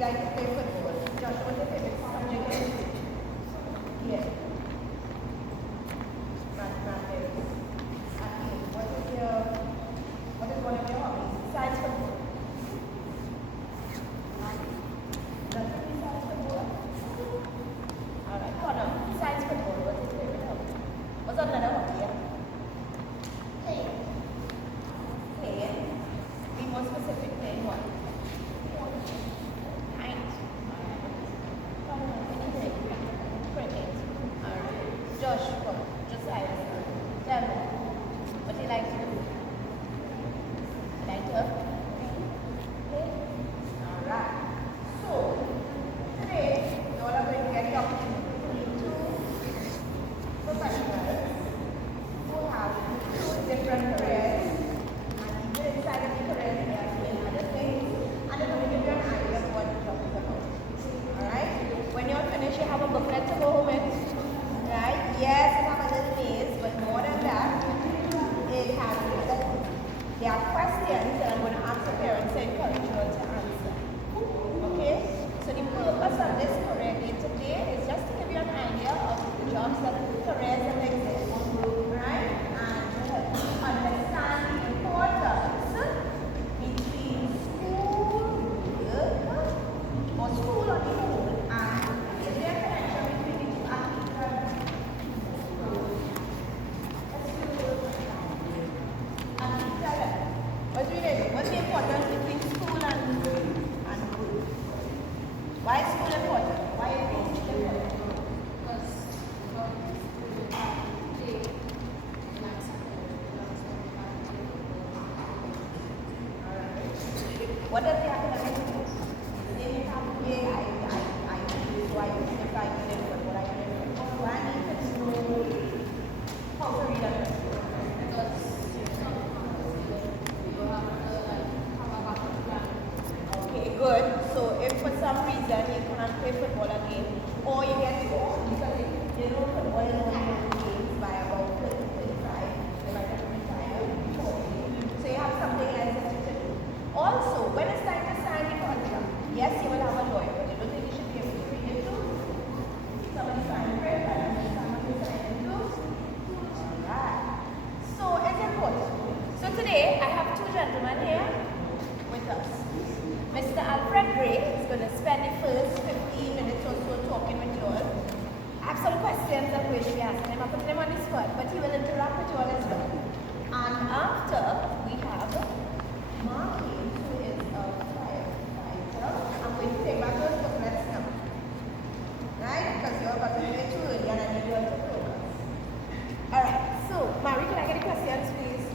like to play football. Josh, what's your favorite subject? Yes. Mathematics. What is one of your hobbies? Besides football? Nothing besides football? Alright, Connor, besides football, what's your favorite hobby? What's another hobby? Yeah? Playing. Be more specific, playing what? Josh, come. Just silence. Tell me. What do you like to do? You like to play? Alright. So, today, you all are going to get the opportunity to meet two professionals who have two different careers. And even inside of the careers, they are doing other things. And they're going to give you an idea of what the job is about. Alright? When you're finished, you have a booklet to go home with. Right? Yes, it has a little maze, but more than that, it has there are questions that I'm going to ask the parents to encourage you all to answer. Okay? So the purpose of this career day today is just to give you an idea of the jobs that careers that exist. Right? And to help you understand the importance between school or school on the whole and is there a connection between the two activities? What's the importance between school and school? Why is school important? Why is school important? What does the academic do? They have to say, I do this, so I do this, I do this, what I do this. So I need to know how to read a book. Okay, good. So if for some reason you can't play football again, or you get scored because you know football is only games by about 30, 35, they might have to retire before. So you have something else to do. Also, when it's time to sign the contract, yes, you will have a lawyer, but you don't think you should be able to read it too? Somebody sign for it, and someone will sign it too? Alright. So it's important. So today, I have two gentlemen here with us. Mr. Alfred Gray is going to spend the first 15 minutes or so talking with you all. I have some questions I'm going to be asking him. I'll put them on the spot, but he will interact with you all as well. And after, we have Mark, who is a firefighter. I'm going to take back those booklets now. Right? Because you're about to do it too early and I need you all to focus. Alright, so Mary, can I get the questions, please?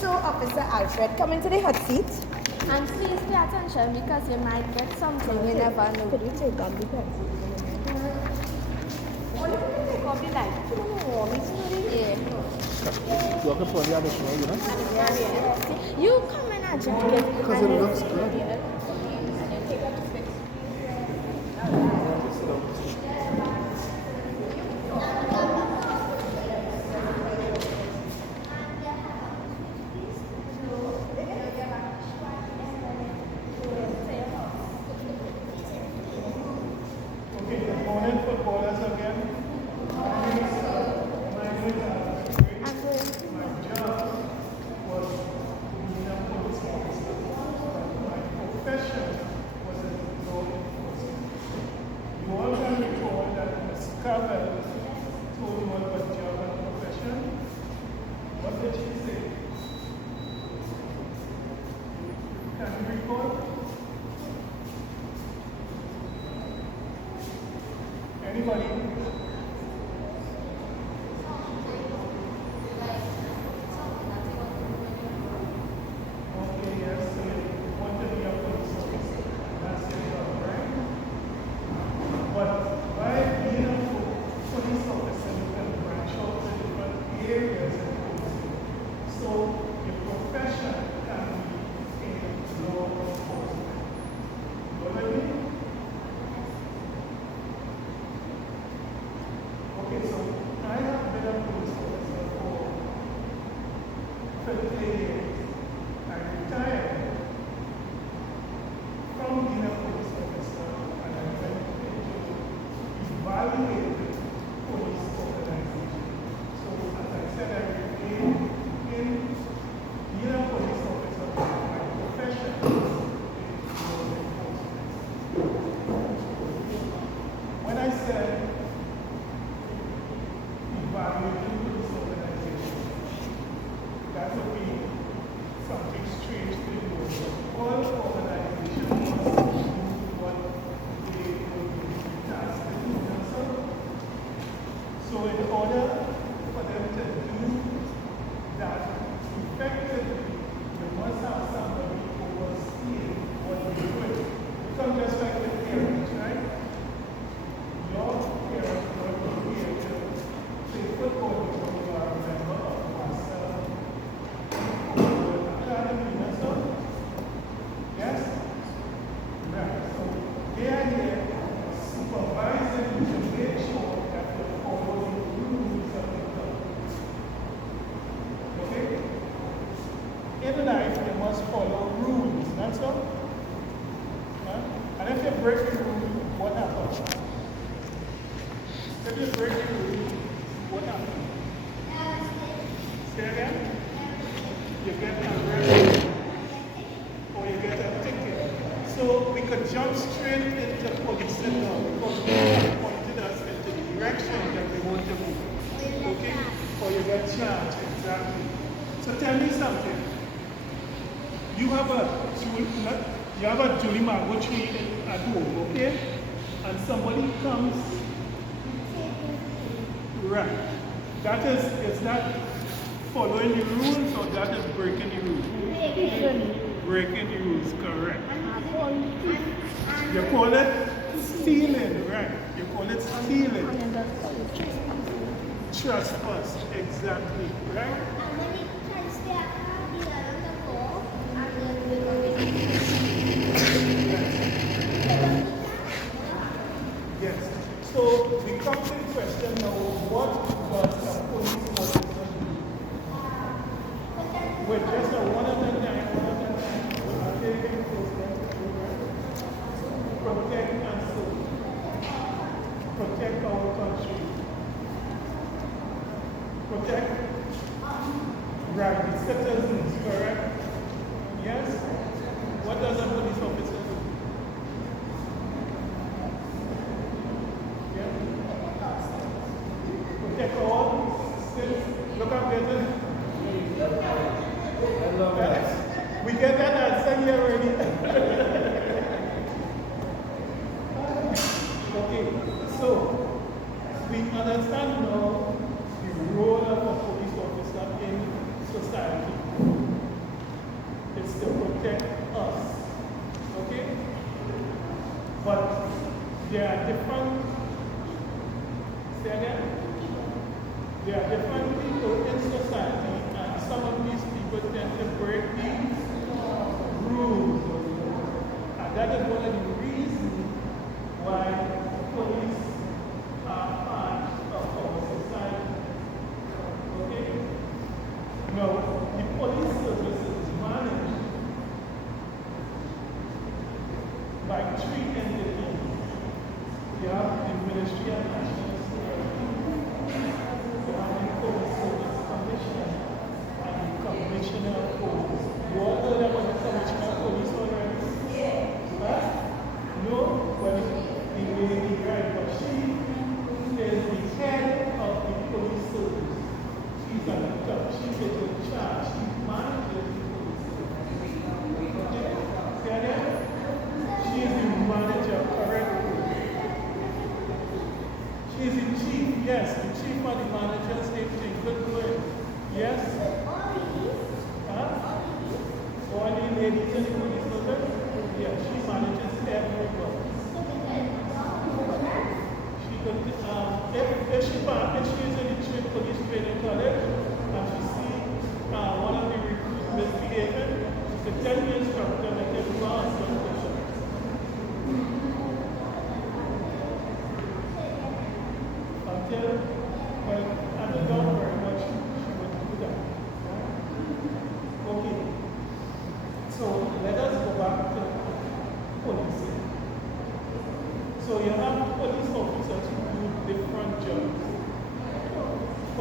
So, Officer Alfred, come into the hot seat. And please pay attention because you might get something you never know. Could you take off the pen? Only if you take off the light. Yeah. You can put the other show, you know? You come and adjust it. Because it looks good. Footballers again. My job was to be a police officer. My profession 30 years, I retired from being a police officer and I went into evaluating police organization. So as I said, I remain in being a police officer, my profession is law enforcement. When I said evaluating police organization, that would be something strange to you. All organizations must do what they will be tasked to do themselves. So in order for them to do that effectively, you must have somebody overseeing what you're doing. It comes just like with parents, right? Your parents will be here to play football because you are a member of WASA. Yes? Right. So they are here supervising you to make sure that you're following the rules of the club. Okay? In life, you must follow rules, not so? Huh? And if you break the rule, what happens? If you break the rule, what happens? Say again? You get arrested or you get a ticket. So we could jump straight into policing now because we have pointed us in the direction that we want to move. Okay? Or you get charged, exactly. So tell me something. You have a Julie mango tree at home, okay? And somebody comes, right? That is that following the rules or that is breaking the rules? Breaking the rules, correct. You call it stealing, right? You call it stealing. Trespass, exactly, right? Yes. So we come to the question now, what does a police officer do? Wait, just a one at a time. I'm taking protect and serve. Protect our country. Protect right, the citizens, correct? Yes? What does a police officer do? Yeah? Protect all citizens. Look up there. We get that answer here already. Okay, so we understand now the role of a police officer in society. It's to protect us. Okay? But there are different, say again? There are different people in society, and some of these people tend to break these rules.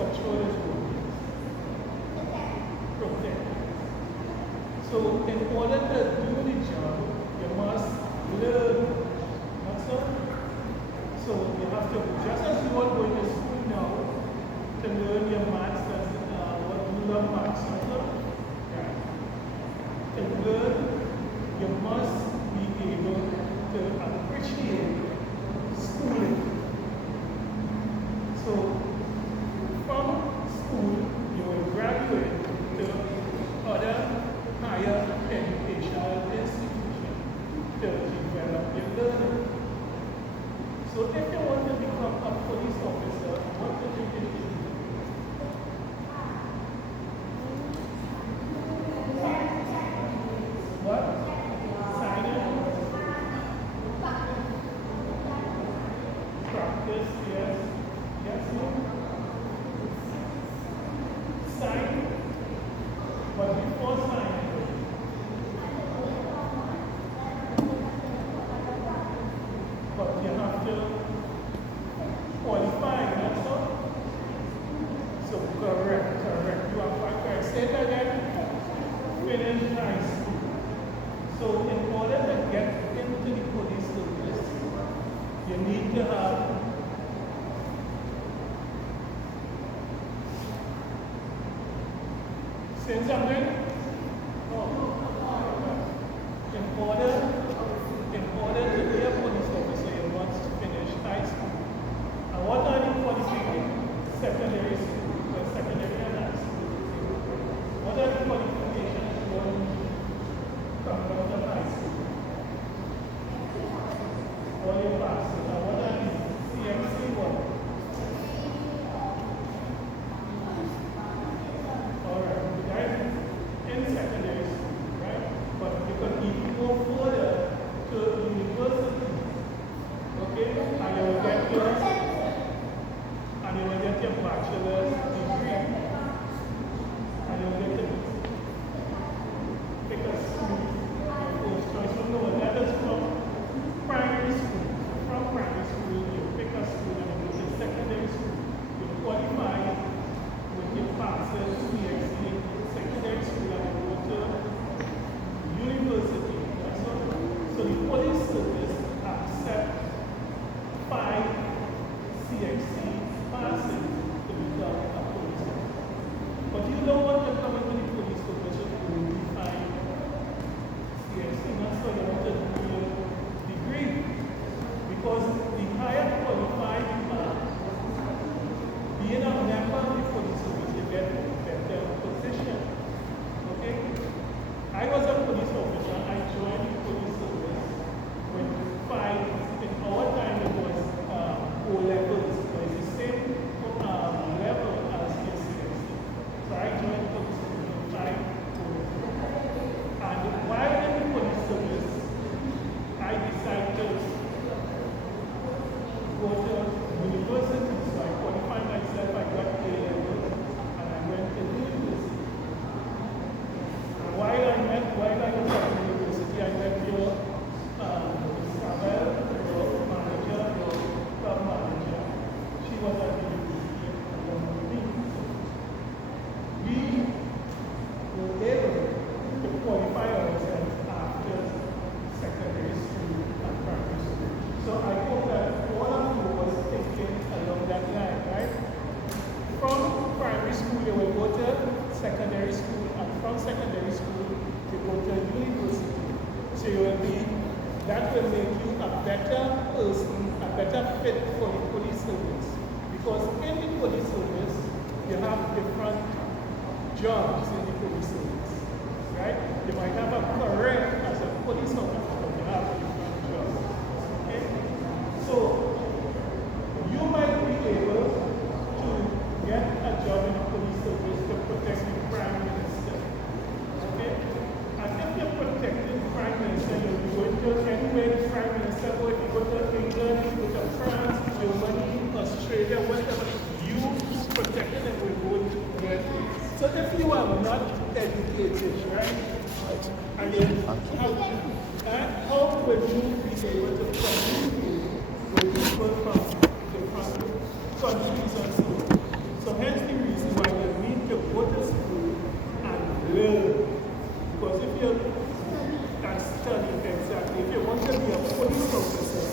patrol is protect. So in order to do the job, you must learn. That's all. So you have to, just as you are going to school now to learn your maths, that's what you love maths. Right? To learn, you must be able to appreciate schooling. So from school, you will graduate to other higher educational institutions to develop your learning. So if you want to become a police officer, what do you need to do? What? Sign in? Practice, yes. Yes, no? Sign. But before signing, but you have to qualify, that's all. So correct. You are quite correct. Say that again. Finish high school. So in order to get into the police service, you need to have say something? In order to be a police officer, you must finish high school. And what are the qualifications? Secondary school, secondary and high school. What are the qualifications you want to come out of high school? All your classes. And what are the CMC one? Alright, right? In secondary school, right? But you can even go further to university. Okay? And you will get your bachelor's degree. And you will get to pick a school, your first choice. So no, that is from primary school. From primary school, you pick a school and you go to secondary school. You qualify with your passes, CXC, secondary school, and you go to university. That's all. So the police service accepts 5 CXC passes to become a police officer. But you don't want to come into the police service to define CXC. That's why you want to do your degree. Because the higher qualified you are, being a member of the police service, you get a better position. Okay? I was a police officer. I joined the police service with 5. In our time, it was O levels. So it's the same level as your CXC. So I joined the police service with 5 O levels. And while in the police service, I decided to go to university. So I qualified myself. I got A levels, and I went to university. And while I was at university, I met your Isabel, your manager, your club manager. She was at the university along with me. We were able to qualify ourselves after secondary school and primary school. So I hope that all of you was thinking along that line, right? From primary school, you will go to secondary school, and from secondary school, you go to university. So you will be, that will make you a better person, a better fit for the police service. Because in the police service, you have different jobs in the police service, right? You might have a career as a police officer, but you have different jobs. Okay? So you might be able to get a job in the police service to protect the Prime Minister. Okay? And if you're protecting the Prime Minister, you'll be going to anywhere the Prime Minister goes. If you go to England, you go to France, Germany, Australia, whatever, you protecting them will go to where. So if you are not educated, right? And you how will you be able to communicate with people from different countries and so? So hence the reason why you need to go to school and learn. Because if you can study exactly, if you want to be a police officer,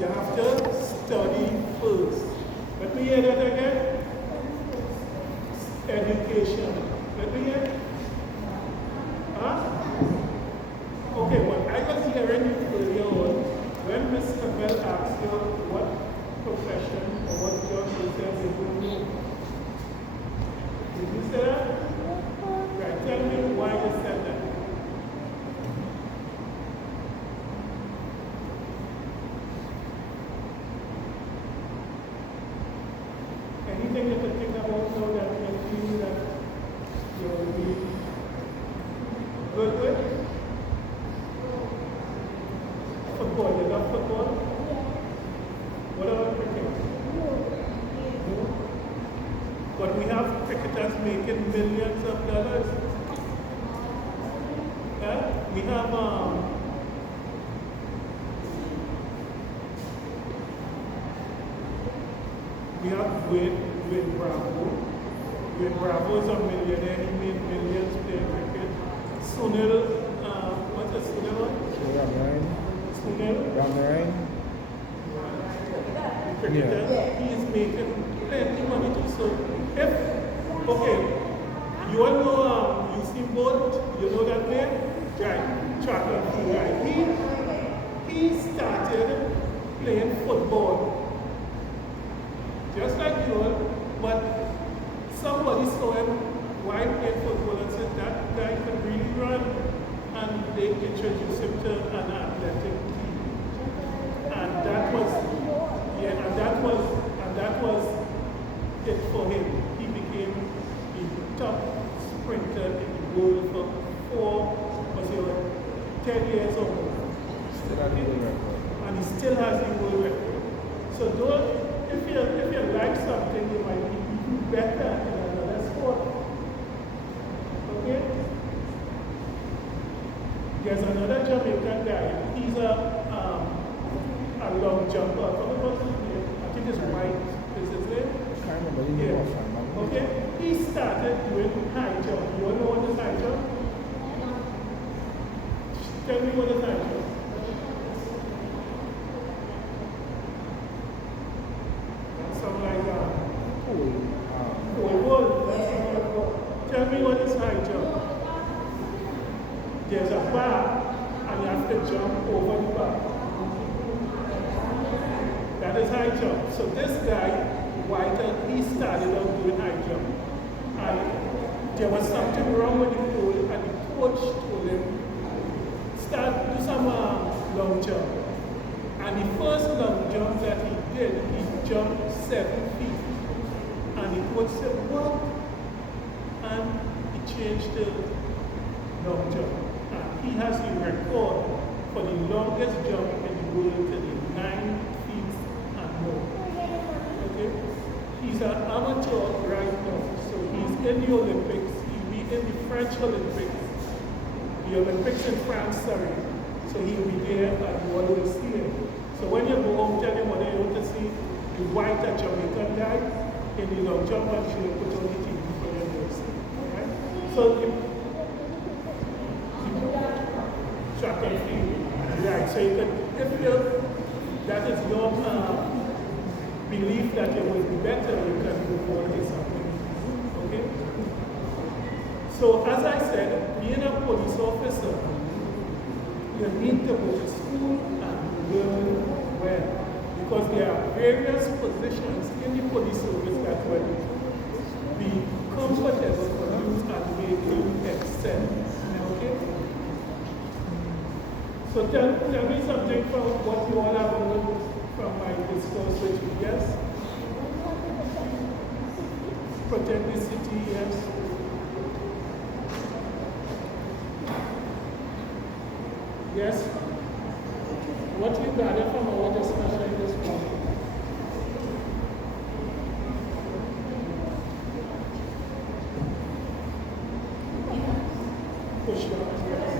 you have to study first. Let me hear that again. Education. Let me hear. Huh? Okay, well, I was hearing you earlier on when Mr. Bell asked you what profession or what job you said you don't know. Did you say that? Right, tell me why you said that. Anything you can think about now that you feel that you will be good with? Football, you love football? What about cricket? No. But we have cricketers making millions of dollars. Yeah? We have Wayne Bravo. Wayne Bravo is a millionaire. He made millions playing cricket. Sunil, what's the Sunil one? Sunil? Cricketer. Yeah. He is making plenty money too. So if, okay, you all know Usain Bolt, you know that name? Right, track and field, right. He started playing football. Just like you all, but somebody saw him while playing football and said that guy can really run, and they introduced him to an athletic team. And that was, yeah, and that was it for him. He became the top sprinter in the world for 10 years or more. Still has the world record. And he still has the world record. So don't, if you like something, you might be better in another sport. Okay? There's another Jamaican guy. He's a long jumper. What's his name? I think it's White. Is his name? I can't remember the name of him. Okay? He started doing high jump. You all know what is high jump? Tell me what is high jump. Something like tell me what is high jump. There's a bar and you have to jump over the bar. That is high jump. So this guy, White, he started out doing high jump. And there was something wrong with the pole, and the coach told him, do some long jump. And the first long jump that he did, he jumped 7 feet. And the coach said, what? And he changed the long jump. And he has the record for the longest jump in the world today, 9 feet and more. Okay? He's an amateur right now, so he's in the Olympics. He'll be in the French Olympics. The Olympics in France, sorry. So he'll be there and you all will see him. So when you go home, tell him what you want to see the White Jamaican guy in the long jump and she'll put on the TV for you to see. Alright? So the track and field. Right, so you can, if that is your belief that you will be better, you can go for something. Okay? So as I said, being a police officer, you need to go to school and learn well. Because there are various positions in the police service that will be comfortable for you and make you excel. Okay? So tell me something from what you all have learned from my discourse with you, yes? Protect the city, yes? Yes? What you gathered from our discussion this morning? Push up, yes.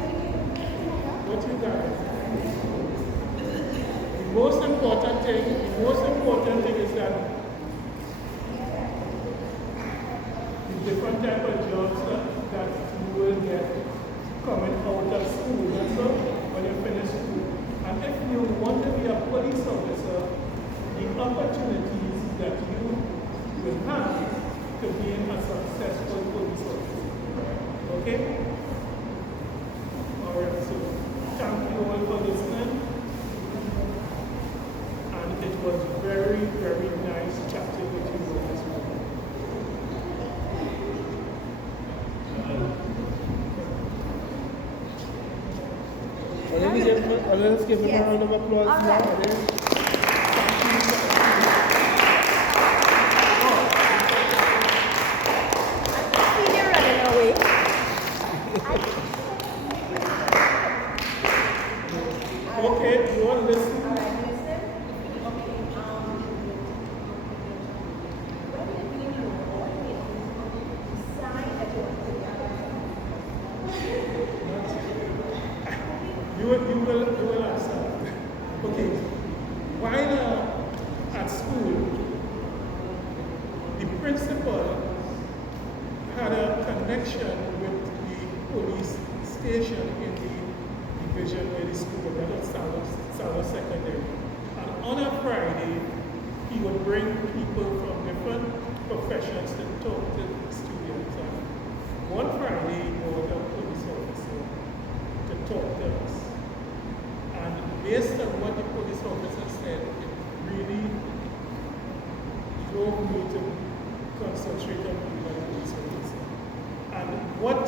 What you gathered? The most important thing is that different type of jobs that you will get coming out of school. That's all, when you finish school. And if you want to be a police officer, the opportunities that you will have to being a successful police officer. Okay? Alright, so thank you all for listening. And it was very, very nice chatting with you all this morning. Let's give him a round of applause All now. right. See you running away. Okay, you want to listen? All right, listen. Okay, when did we know or when did you decide that you want to be a You will answer. Okay, while at school, the principal had a connection with the police station in the division where the school was, that was Salo Secondary. And on a Friday, he would bring people from different professions to talk to students. And one Friday, he brought a police officer to talk to us. And based on what the police officer said, it really drove me to concentrate on being a police officer. And what,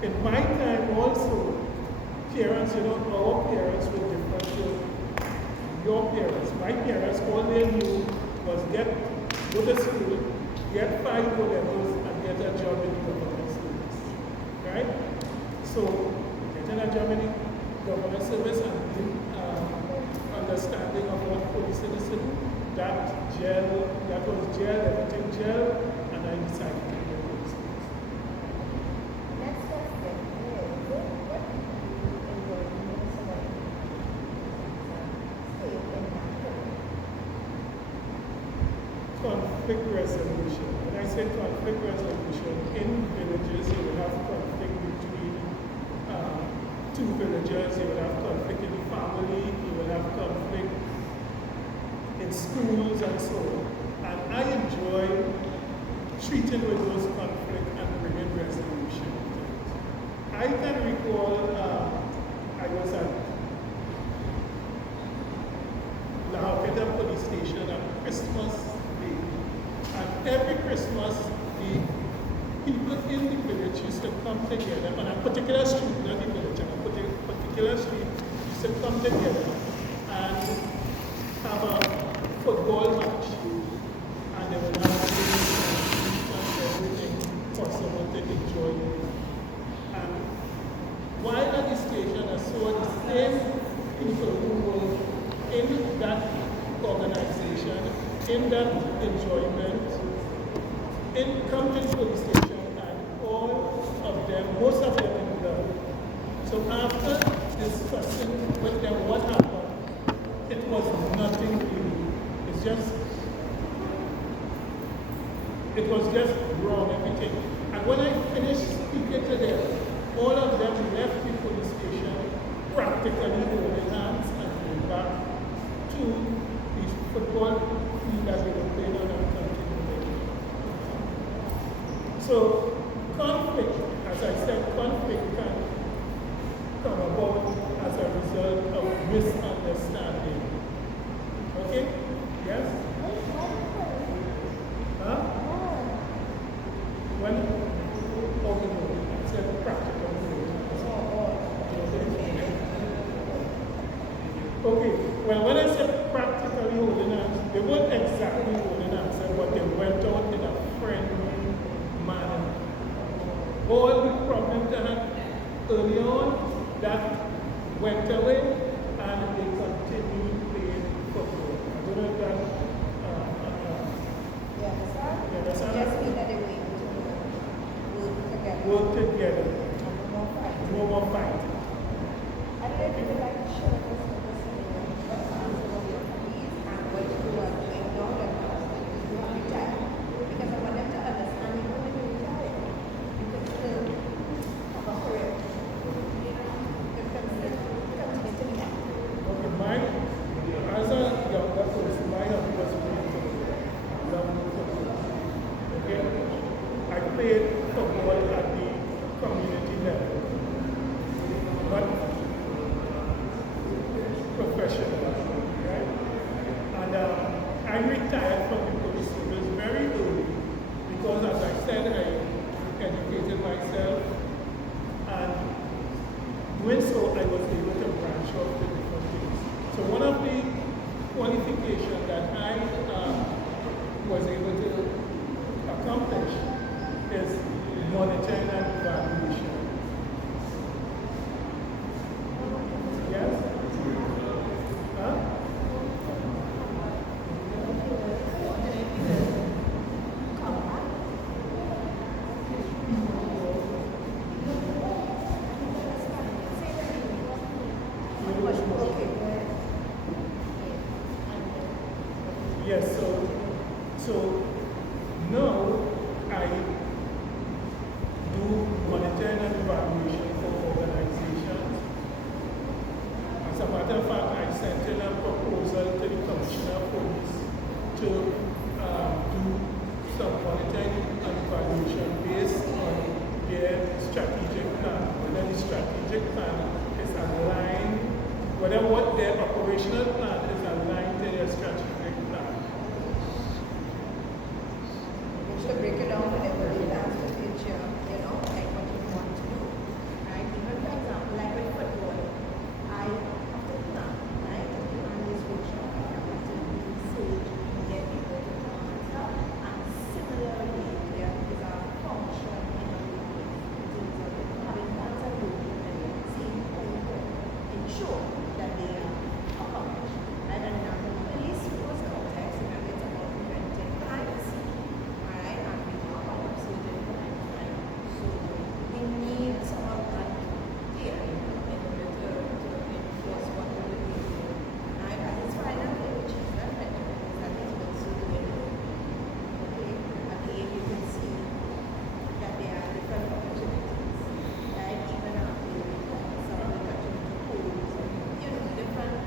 in my time also, parents, our parents were different to your parents. My parents, all they knew was go to school, get 5 O-levels, and get a job in the government service. Right? So, getting a job in the government service and understanding of what police citizen, that was jail, everything jail, and I decided to be a police officer. Let's just get there. What did you do in your Minnesota state in that area? Conflict resolution. When I say conflict resolution, in villages you will have conflict between two villagers, you will have conflict in the family, you will have conflict in schools and so on. And I enjoy treating with those conflicts and bringing resolution to it. I can recall I was at La Hawketta police station on Christmas Day. And every Christmas, the people in the village used to come together on a particular street, not the village, on a particular street, used to come together and have a football match. And they would have games and everything possible to enjoy it. And while at the station, I saw the same people who were in that organization, in that enjoyment, in coming to the station, and all of them, most of them in love. So after discussing with them what happened, it was nothing really. It was just wrong, everything. And when I finished speaking to them, all of them left the police station, practically holding hands and going back to the football field that they were playing on and continuing. So conflict, as I said, conflict can come about as a result of misunderstanding. Okay? Yes? Huh? When? I said practical. Okay, well, when I said practically holding hands, they weren't exactly holding hands, but they went out in a friendly manner. All the problems they had early on, that went away, and they continued playing football. I don't know if that, You understand? you understand? Just mean that they were able to work together. Work together, No more fighting. no more fighting. I don't know if you would like to share this with us what some of your colleagues and what you are doing now that you have retired. Because I want them to understand you only retired. played football at the community level, but professionally, right? And I retired from the police service very early because, as I said, I educated myself, and doing so, I was able to branch off to different things. So one of the qualifications that I was able to accomplish is monitoring and evaluation. Yes? Huh? Yes, so now I do monitoring and evaluation for organizations. As a matter of fact, I sent in a proposal to the Commissioner of Police to do some monitoring and evaluation based on their strategic plan, whether the strategic plan is aligned, whether what their operational plan is aligned to their strategic plan. To break it down with every last picture, like what you want to do, right? Even for example, like with football, I have to plan, right? And this workshop, I have to research, get people to come and stuff. And similarly, there is a function in a group in terms of having once a group and seeing how you can ensure that they are accomplished, right? And in a police force context, remember it's about preventing crimes. So we need some of that here in order to enforce what we will be doing. Right? And it's final thing, which is that measurement, that is what's doing. Okay? At the end, you can see that there are different opportunities. Right? Even after some of the opportunity pools, different.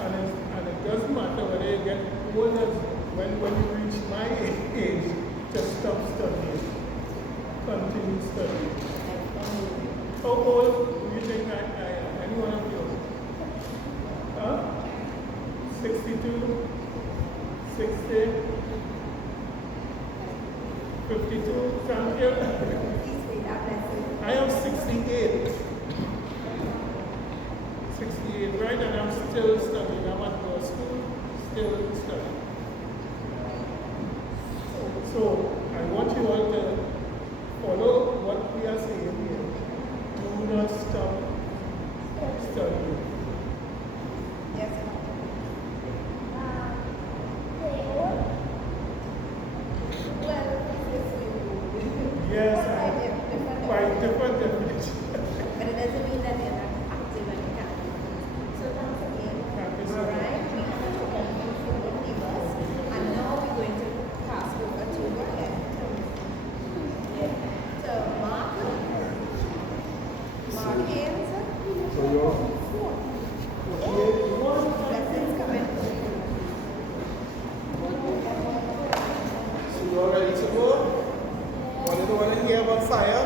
And it doesn't matter whether you get older, when you reach my age, just stop studying. Continue studying. How old do you think I am? Any one of you? Huh? 62? 60? 52? Thank you. I am 68. 68, right? And I'm still studying. I'm at law school, still studying. So I want you all to follow what we are saying here. Do not stop studying. Yes. Yes, quite different definition. But it doesn't mean that they're not active and they can't do it. So once again, right, we have to complete the us. And now we're going to pass over to the head. So Mark Haynes. So you're Lessons coming. So you all ready to go? Want to hear about fire?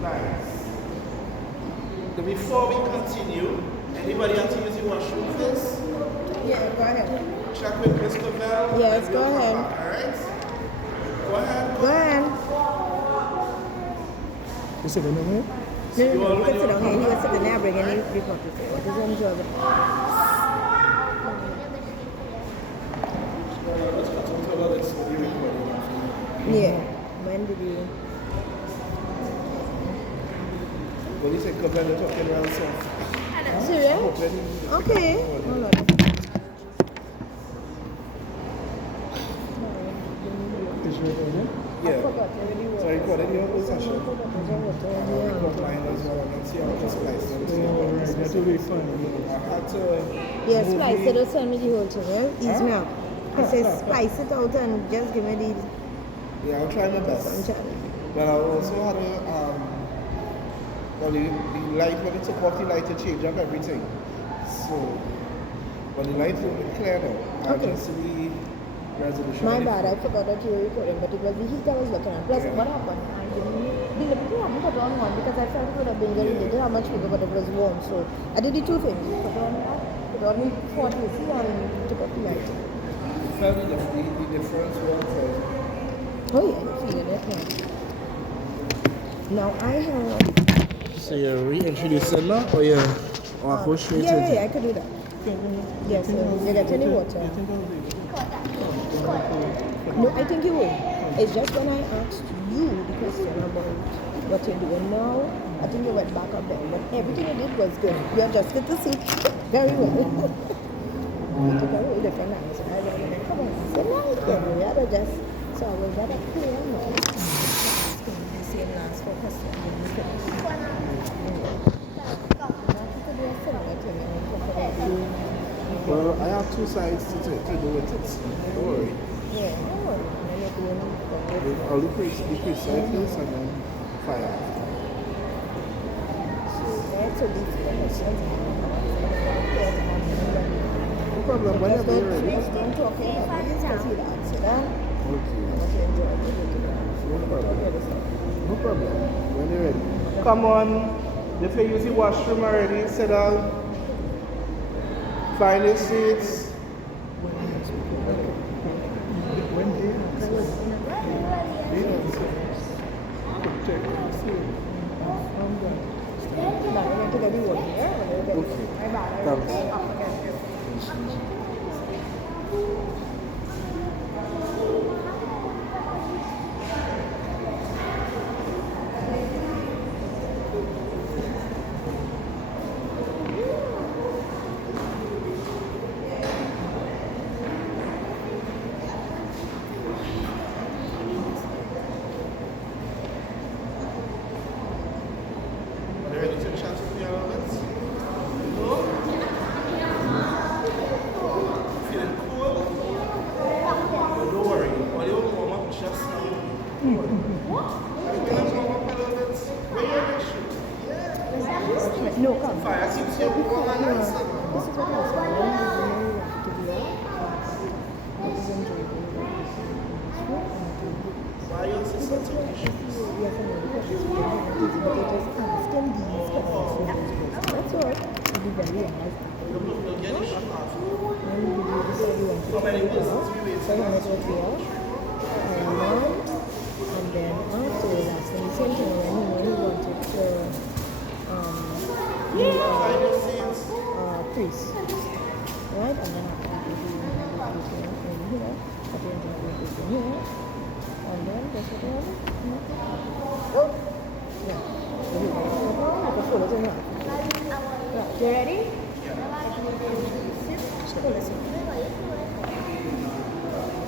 Nice. Then before we continue, anybody have to use the washroom first? Yeah, go ahead. Check with Miss Cavell. Yes, and go we'll come ahead. back, all right? Go ahead. Go ahead. You sit down here? No, you can sit down here. He was sitting there bringing the report to say what is enjoyable. Let's cut into all this with you recording. Yeah. When did you? What do you say, Cavell? You're talking around soft. Serious? Okay. Hold on. Is you recording? Yeah. So I recorded your whole session. I record mine as well. I can see how to splice it. Alright, that will be fun. I had to. Yes, move splice the- it. Don't send me the whole thing. Well, ease me up. I say splice it out and just give me the Yeah, I'll try my best. sunshine. But I also had a, well, the light, when it took off the light to change up everything. So, but the light will be clear now. I Okay. just see resolution. My bad, I forgot that you were recording, but it was the heat I was looking at. Plus, what happened? I deliberately hadn't put on one because I felt it would have been very little how much sugar, but it was warm. So I did the two things. Put on the 40 and took off the light. You felt the difference one side. Oh yeah, I'm feeling it now. Now I have... So you're reintroducing now, or go straight into Yeah, I could do that. Yes, you get any water? No, I think you will. It's just when I asked you the question about what you're doing now, I think you went back up there. But everything you did was good. You adjusted the seat very well. You took a whole different answer. I was like, come on, so now you had to just... So I was better clear now. Asking the same last four questions. Well, I have two sides to do with it. Don't worry. Yeah, don't worry. I'll look at the surface and then fire. So these questions. No problem, whenever you're ready. Don't talk about this because he'll answer that. Okay. No No problem. When you're ready. Come on. If you use the washroom already, sit down. Find your seats. No, come. Fire keeps you warm and nice. This is what I was saying. When you want to do that, what is enjoyable Why your sister took you? Yes, I know, because it's very easy, but you just ask them these questions. That's all. It'll be very nice. You'll get it shut off. Then you do this every one. How many persons we wait So you want to here, and then after that, when you send him, when he wanted to priest, right? And then after that, you have to in here, at the end of the here, and then that's what you have. Oh! Yeah. You can fold it in here. Right, you ready?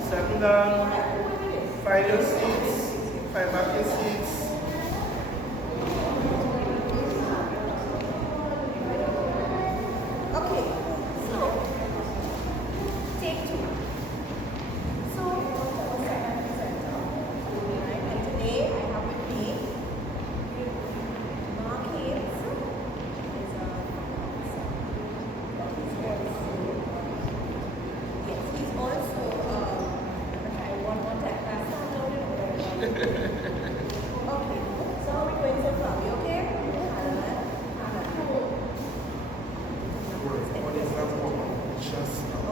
Settle down. Find your seats. Find back your seats. Okay, so take two. So second presenter, right? And today I have with me Mark Hayes. Is a yes, he's also one more tech class. Okay, so we're going to Fabio, okay?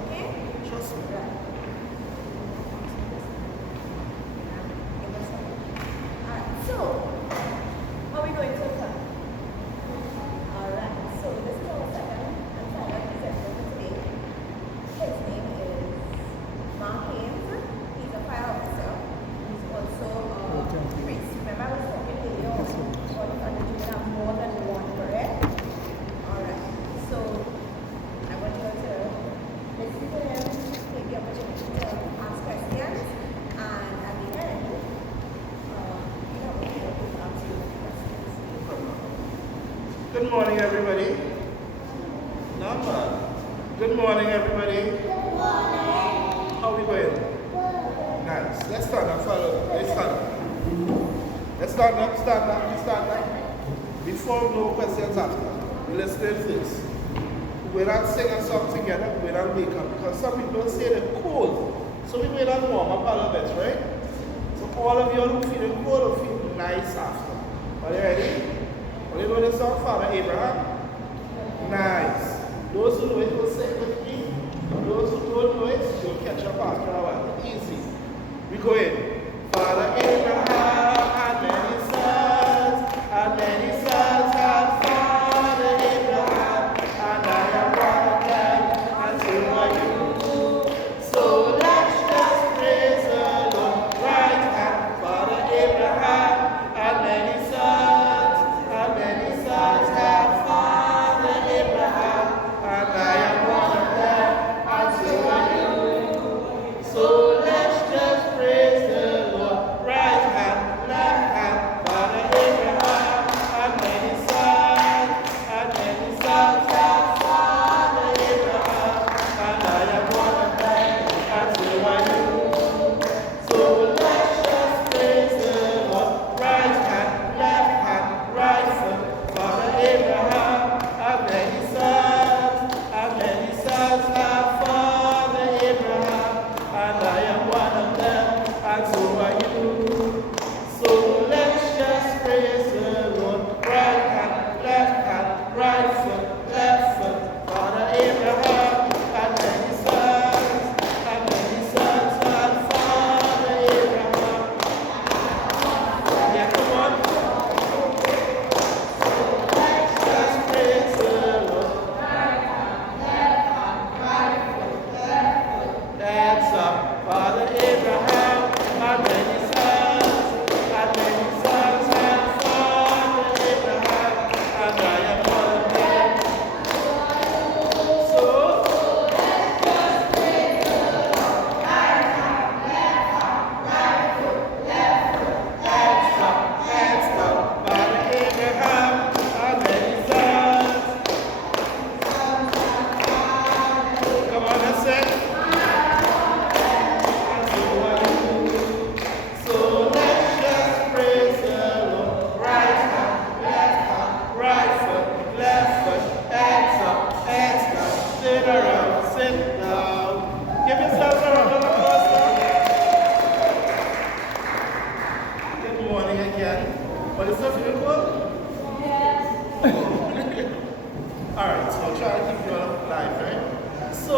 Okay? Trust me. Alright, so how are we going so far? Alright, so this is our second and final presenter for today. His name is Mark Hayes. He's a fire officer. He's also a priest. Remember I was talking earlier about you can have more than one, correct? Alright, so I want you to listen to him, take the opportunity to ask questions, and at the end, you know, we'll answer your questions. Good morning, everybody. Not bad. Good morning, everybody. Good morning. How are we going? Good. Nice. Let's stand up, follow. Let's stand up. Let's stand up, stand up, stand up. Before no questions after. We let's do this. We're not singing a song together, we're not wake up. Because some people say they're cold. So we're going to warm up a little bit, right? So all of you who feeling cold will feel nice after. Are you ready? Are you know this song, Father Abraham? Nice. Those who know it will sing with me. Those who don't know it, you'll catch up after a while. Easy. We go in. Father Abraham had many sons, and many sons had Father Abraham, and I am one of them, and so are you. So let's just praise the Lord right hand. Father Abraham had many sons, and many sons had Father Abraham, and I am one of them, and so are you. So let's just praise the Lord right hand, left hand. Father Abraham had many sons, and many sons had Father Abraham, and I am one of them, and so are you. So let's just praise the Lord right hand, left hand, right foot. Father Abraham had many sons, and many sons had Father Abraham, and I am one of them, and so are you. So let's just praise the Lord right hand, left hand, right foot, left foot. Father Abraham had many sons, and many sons had Father Abraham. Yeah, come on. Just praise the Lord. That's up. Father Abraham had many sons, and many sons had Father Abraham, and I am one of them. So, that's up. Father Abraham had many sons. Come on, let's sing. So let's just praise the Lord. Right hand, left hand, right foot, left foot, hands up, hands down. Sit around, sit down. Give yourselves a round of applause now. Good morning again. But it's not feeling good? Alright, so I'll try to keep you all alive, right? So,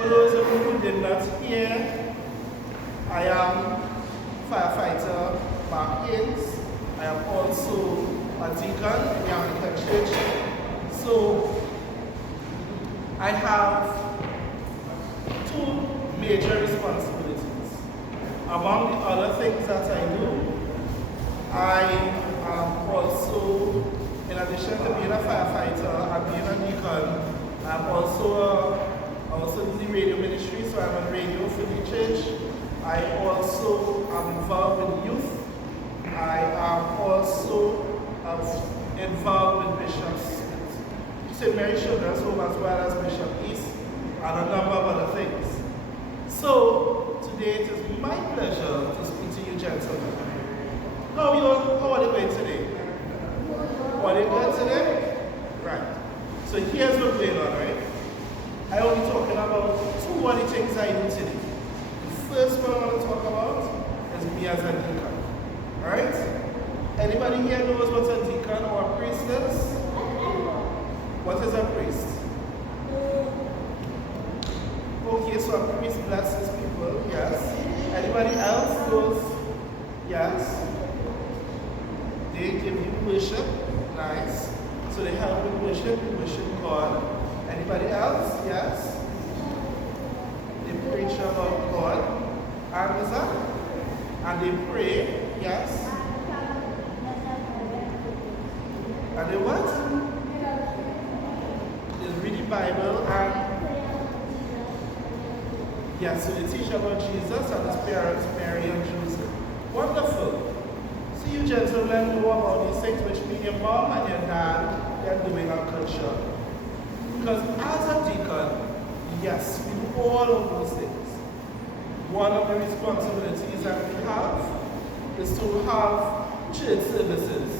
for those of you who did not hear, I am firefighter Mark Haynes. I am also a deacon in the Anglican Church. So I have two major responsibilities. Among the other things that I do, I am also, in addition to being a firefighter and being a deacon, I'm also I also do the radio ministry, so I'm on radio for the church. I also am involved with youth. I am also involved with Bishop St. Mary Children's Home as well as Bishop East and a number of other things. So today it is my pleasure to speak to you gentlemen. How are you going today? Are you good today? Right. So here's what's going on, right? I'm only talking about two of the things I do today. First one I want to talk about is me as a deacon. Alright? Anybody here knows what a deacon or a priest is? What is a priest? Okay, so a priest blesses people, yes. Anybody else knows? Yes. They give you worship, nice. So they help with worship God. Anybody else? Yes. They preach about God. And what's that? And they pray, yes. And they what? They read the Bible and yes, so they teach about Jesus and his parents, Mary and Joseph. Wonderful. So you gentlemen know about these things which mean your mom and your dad, they're doing on culture. Because as a deacon, yes, we do all of those things. One of the responsibilities that we have is to have church services.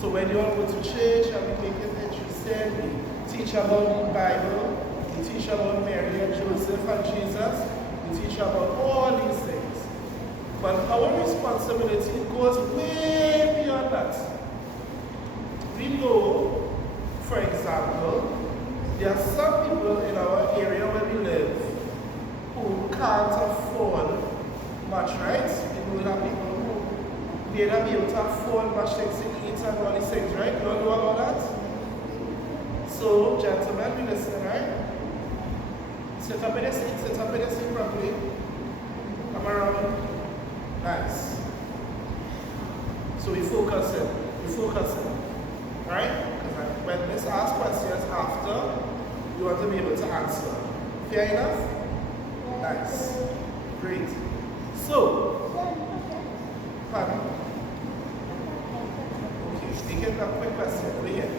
So when you all go to church and we make it interesting, we teach about the Bible, we teach about Mary and Joseph and Jesus, teach you about all these things. But our responsibility goes way beyond that. We know, for example, there are some people in our area where we live who can't afford much, right? You know that people who may not be able to afford much things to eat and all these things, right? You all know about that? So, gentlemen, we listen, right? Sit up in the seat properly. Come around. Nice. So we focus in. Right? Because when Miss asks questions after, you want to be able to answer. Fair enough? Nice. Great. So, pardon? Okay, we get a quick question over here.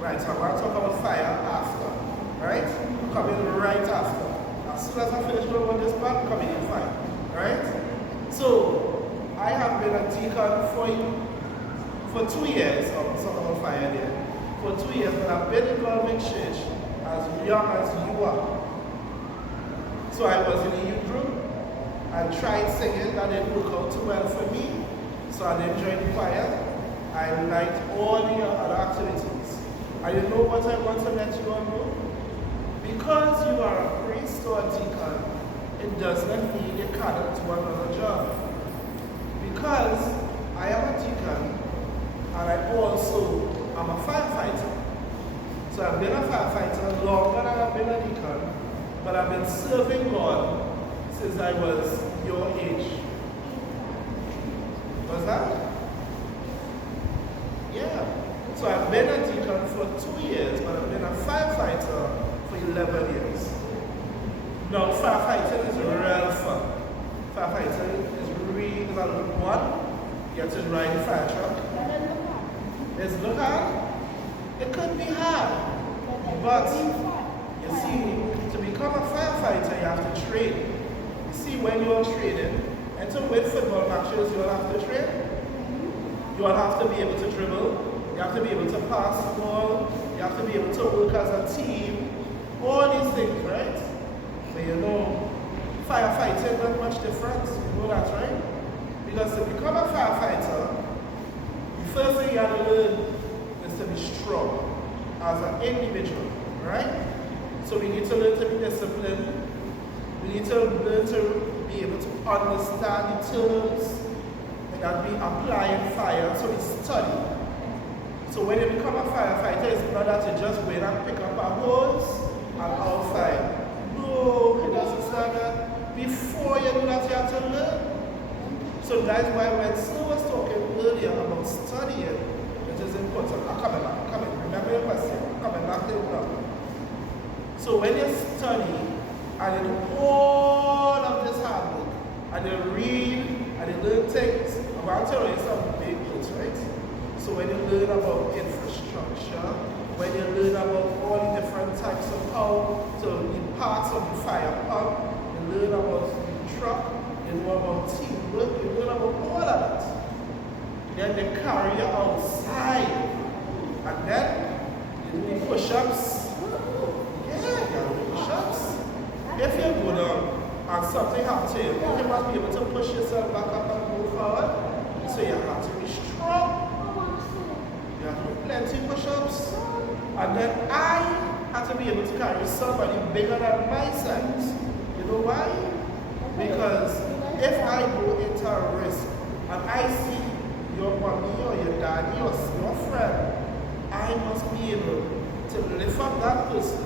Right, so I'm going to talk about fire after. Right? Coming right after. As soon as I finish with this part, coming in fire. Right? So, I have been a deacon for 2 years. I'm talking about fire there. For 2 years, but I've been involved in church as young as you are. So I was in a youth group. I tried singing, that didn't work out too well for me. So I didn't join the choir. I liked all the other activities. And you know what I want to let you all know? Because you are a priest or a deacon, it does not mean you cannot do another job. Because I am a deacon, and I also am a firefighter. So I've been a firefighter longer than I've been a deacon, but I've been serving God since I was your age. Was that? Yeah. So I've been a deacon for 2 years, but I've been a firefighter for 11 years. Now, firefighting is real fun. Firefighting is really a lot of fun. You get to ride a fire truck. It's look hard. It could be hard. But, you see, to become a firefighter, you have to train. You see, when you're training, and to win football matches, you'll have to train. You'll have to be able to dribble. You have to be able to pass the ball. You have to be able to work as a team. All these things, right? But you know, firefighting not much difference. You know that, right? Because to become a firefighter, the first thing you have to learn is to be strong as an individual, right? So we need to learn to be disciplined. We need to learn to be able to understand the terms that we apply in fire, so we study. So when you become a firefighter, it's not that you just go in and pick up a hose and out fire. No, it doesn't start that. Before you do that, you have to learn. So that's why when Sue was talking earlier about studying, it is important. I'm coming back. Remember your question. I'm coming back to it now. So when you study and you do all of this hard work, and you read and you learn things, I'm going to tell you some big things, right? So when you learn about infrastructure, when you learn about all the different types of how to the parts of the fire pump, you learn about the truck, you know about teamwork, you learn about all of that. Then they carry you outside, and then you do push-ups. Yeah, you do push-ups. If you go down and something happens to you, you must be able to push yourself back up and move forward. So you have to be strong. You have to do plenty of push-ups. And then I have to be able to carry somebody bigger than my size. You know why? Because if I go into a risk and I see your mommy or your daddy or your friend, I must be able to lift up that person,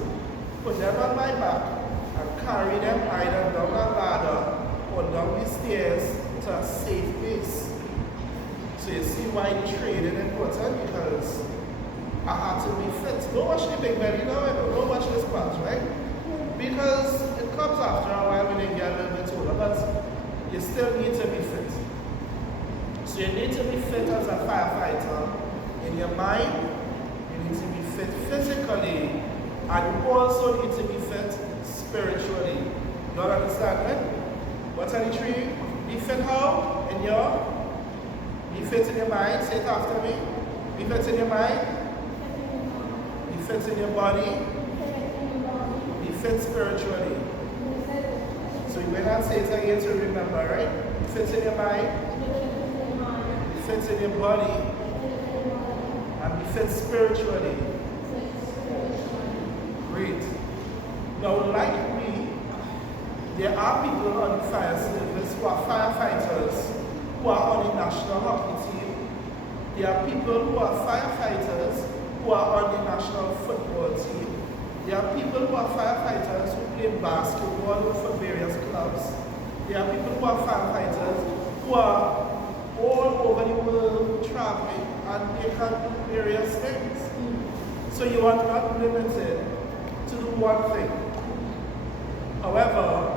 put them on my back, and carry them either down the ladder or down the stairs to a safe place. So you see why the training is important, because I have to be fit. Don't watch the big belly now, don't watch this part, right? Because it comes after a while when you get a little bit older, but you still need to be fit. So you need to be fit as a firefighter in your mind, you need to be fit physically, and you also need to be fit spiritually. You all understand that? What are the three? Be fit how? In your? Be fit in your mind. Say it after me. Be fit in your mind. Be fit in your body. Be fit spiritually. when I say it again to remember, right? It fits in your mind, it fits in your body, and it fits spiritually. Great. Now, like me, there are people on the fire service who are firefighters who are on the national hockey team. There are people who are firefighters who are on the national football team. There are people who are firefighters who play basketball for various clubs. There are people who are firefighters who are all over the world traveling and they can do various things. So you are not limited to do one thing. However,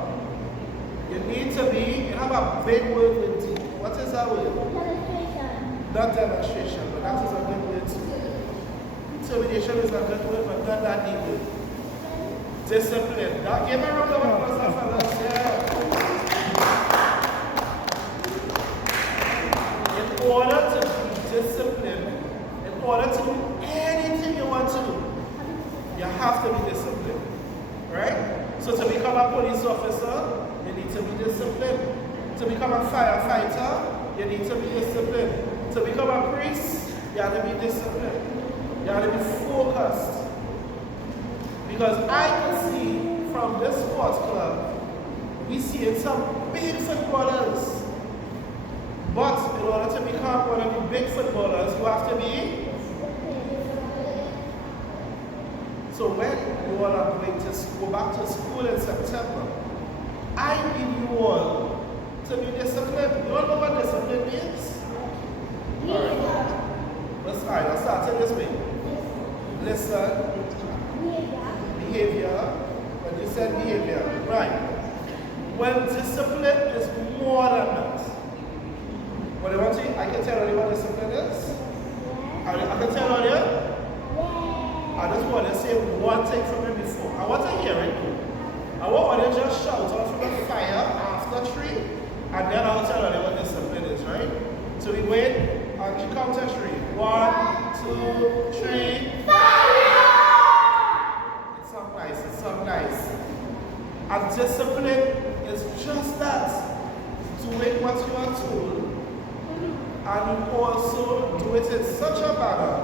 you need to be, you have a big word with D. What is that word? Demonstration. Not demonstration, but that is a good word too. Intimidation is a good word, but not that deep word. Discipline. Now give me a round of applause, fellas. Yeah. In order to be disciplined, in order to do anything you want to do, you have to be disciplined. Right? So to become a police officer, you need to be disciplined. To become a firefighter, you need to be disciplined. To become a priest, you have to be disciplined. You have to be focused. Because I can see from this sports club, we see some big footballers. But in order to become one of the big footballers, you have to be. So when you all are going to go back to school in September, I need you all to be disciplined. You all know what discipline means? Alright. Let's start it this way. Listen. Behavior. When you said behavior. Right. When discipline is more than that. What I want to, I can tell you what discipline is. I can tell you. I just want to say one thing from me before. I want to hear it. I want you to just shout out from the fire after 3, and then I'll tell you what discipline is, right? So we wait, I'll count to 3. 1, 2, 3. Fire! It's so nice, it's so nice. And discipline is just that. Doing what you are told, and you also do it in such a manner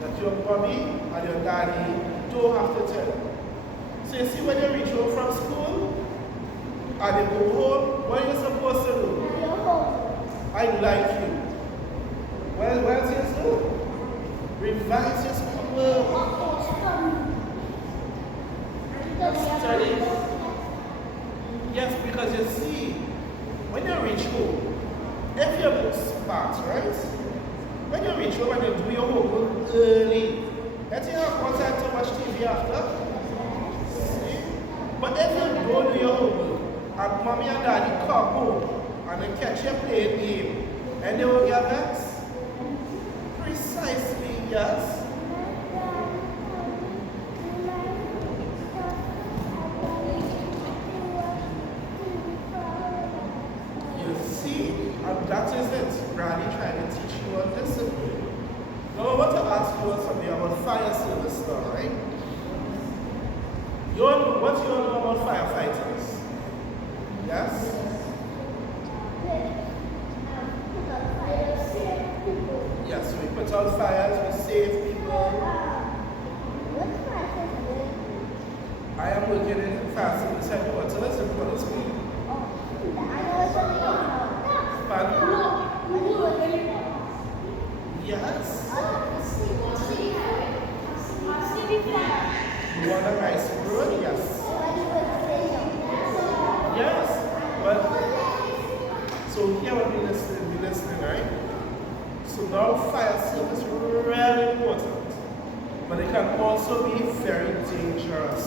that your mommy and your daddy don't have to tell you. So you see when you reach home from school and you go home, what are you supposed to do? I like you. What else you do? Revise your schoolwork. Study. Yes, because you see, when you reach home, if you're smart, right? When you reach home and you do your homework early, let's say you have more time to watch TV after. See? But if you don't do your homework, and mommy and daddy come home and they catch you playing game, and they will get vexed. Precisely, yes. You see, and that is it. Granny trying to teach you on discipline. Now I want to ask you something about fire service now, right? What do you know about firefighters? Yes? Yes, we put out fires, we save people. I am working in fire service headquarters in Police. Pardon? Yes. You want a nice road? Yes. Yes. But so here we'll be listening, right? So now fire service is really important. But it can also be very dangerous.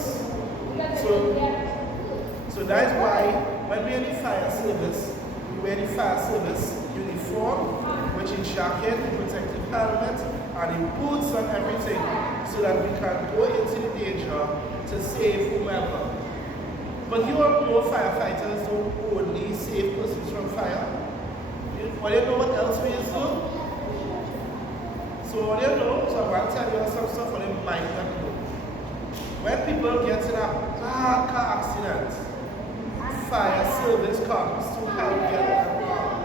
So that is why when we are in the fire service, we wear the fire service uniform, which is jacket, the protective helmet, and the boots and everything, so that we can go into the danger to save whomever. But you all know firefighters don't only save persons from fire. But you know what else we do? So what you know, so I'm going to tell you some stuff for them might not know. When people get in a bad car accident, fire service comes to help get them out.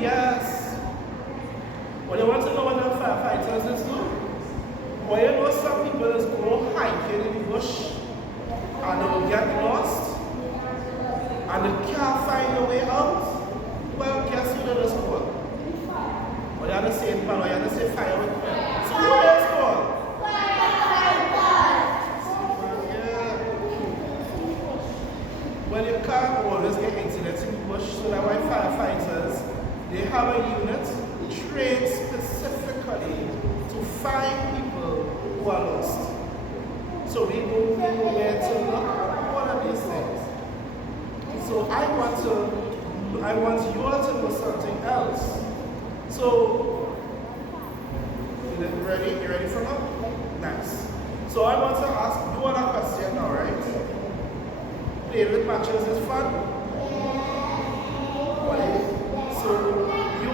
Yes. Well, you want to know what the firefighters is doing? Well, you know some people just go hiking in the bush and they will get lost and they can't find a way out. Well, guess who they just call? Well, you're the same man, or you're the same fire with them. So who they call? Well, you can't always get incidents in the bush, so that's why firefighters, they have a unit trained specifically to find people who are lost. So we know where to look, all of these things. So I want you all to know something else. So, you ready? You ready for now? Nice. So I want to ask you all a question now, right? Playing with matches is fun? Okay. So you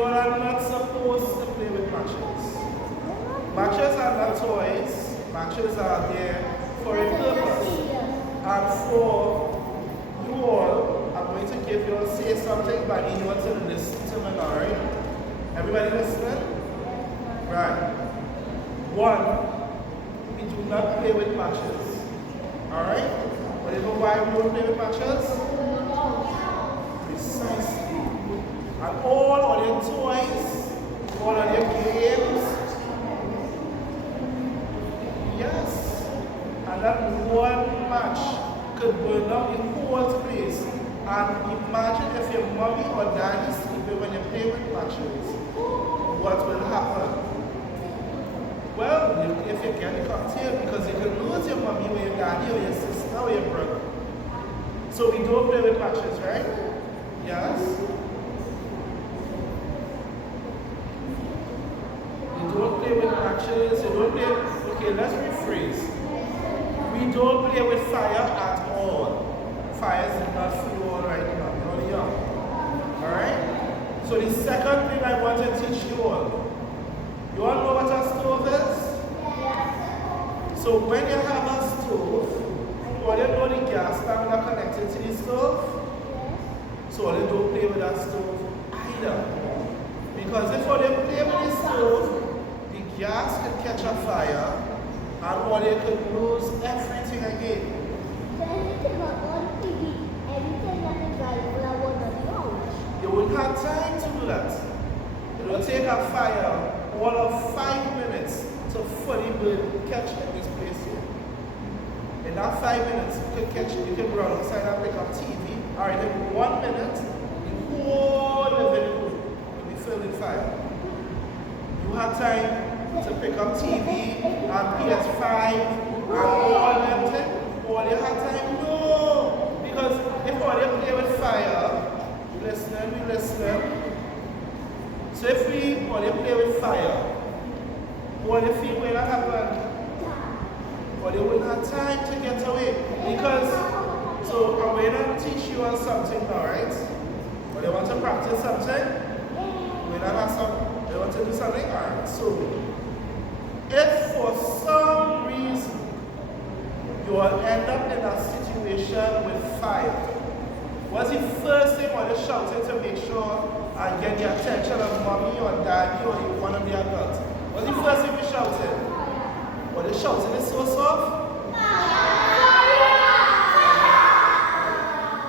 all are not supposed to play with matches. Matches are not toys. Matches are there for a purpose. And for you all, I'm going to give you all say something, but I need you all to listen to me, alright? Everybody listening? Right. 1, we do not play with matches. Alright? But you know why we don't play with matches? Precisely. And all of your toys, all of your games, yes. And that one match could burn up the whole place. And imagine if your mommy or daddy is sleeping when you play with matches. What will happen? Well, if you get the cocktail, because you can lose your mommy or your daddy or your sister or your brother. So we don't play with matches, right? Yes? You don't play with matches, you don't play, okay, let's rephrase. We don't play with fire at all. Fire is not for you all right now, you're only young. Alright? So the second thing I want to teach you all know what a stove is? So when you have a stove, all you know the gas tank are connected to the stove? So all you don't play with that stove either. Because if all you play with the stove, the gas can catch a fire and all you could lose everything again. You wouldn't have time to do that. It will take a fire all of 5 minutes to fully catch in this place here. In that 5 minutes, you can run outside and pick up TV. Alright, in 1 minute, the whole living room will be filled with fire. You have time to pick up TV and PS5 and all them things. All you have time? No! Because if all you play with fire, we listening. So if we only play with fire, what if we will not happen? Or they will not have time to get away. Because, so I'm going to teach you all something now, right? Or they want to practice something? They want to do something? Alright, so if for some reason you will end up in a situation with fire, what's the first thing when you're shouting to make sure and get the attention of mommy or daddy or one of the adults? What's the first thing you're shouting? What you're shouting is so soft?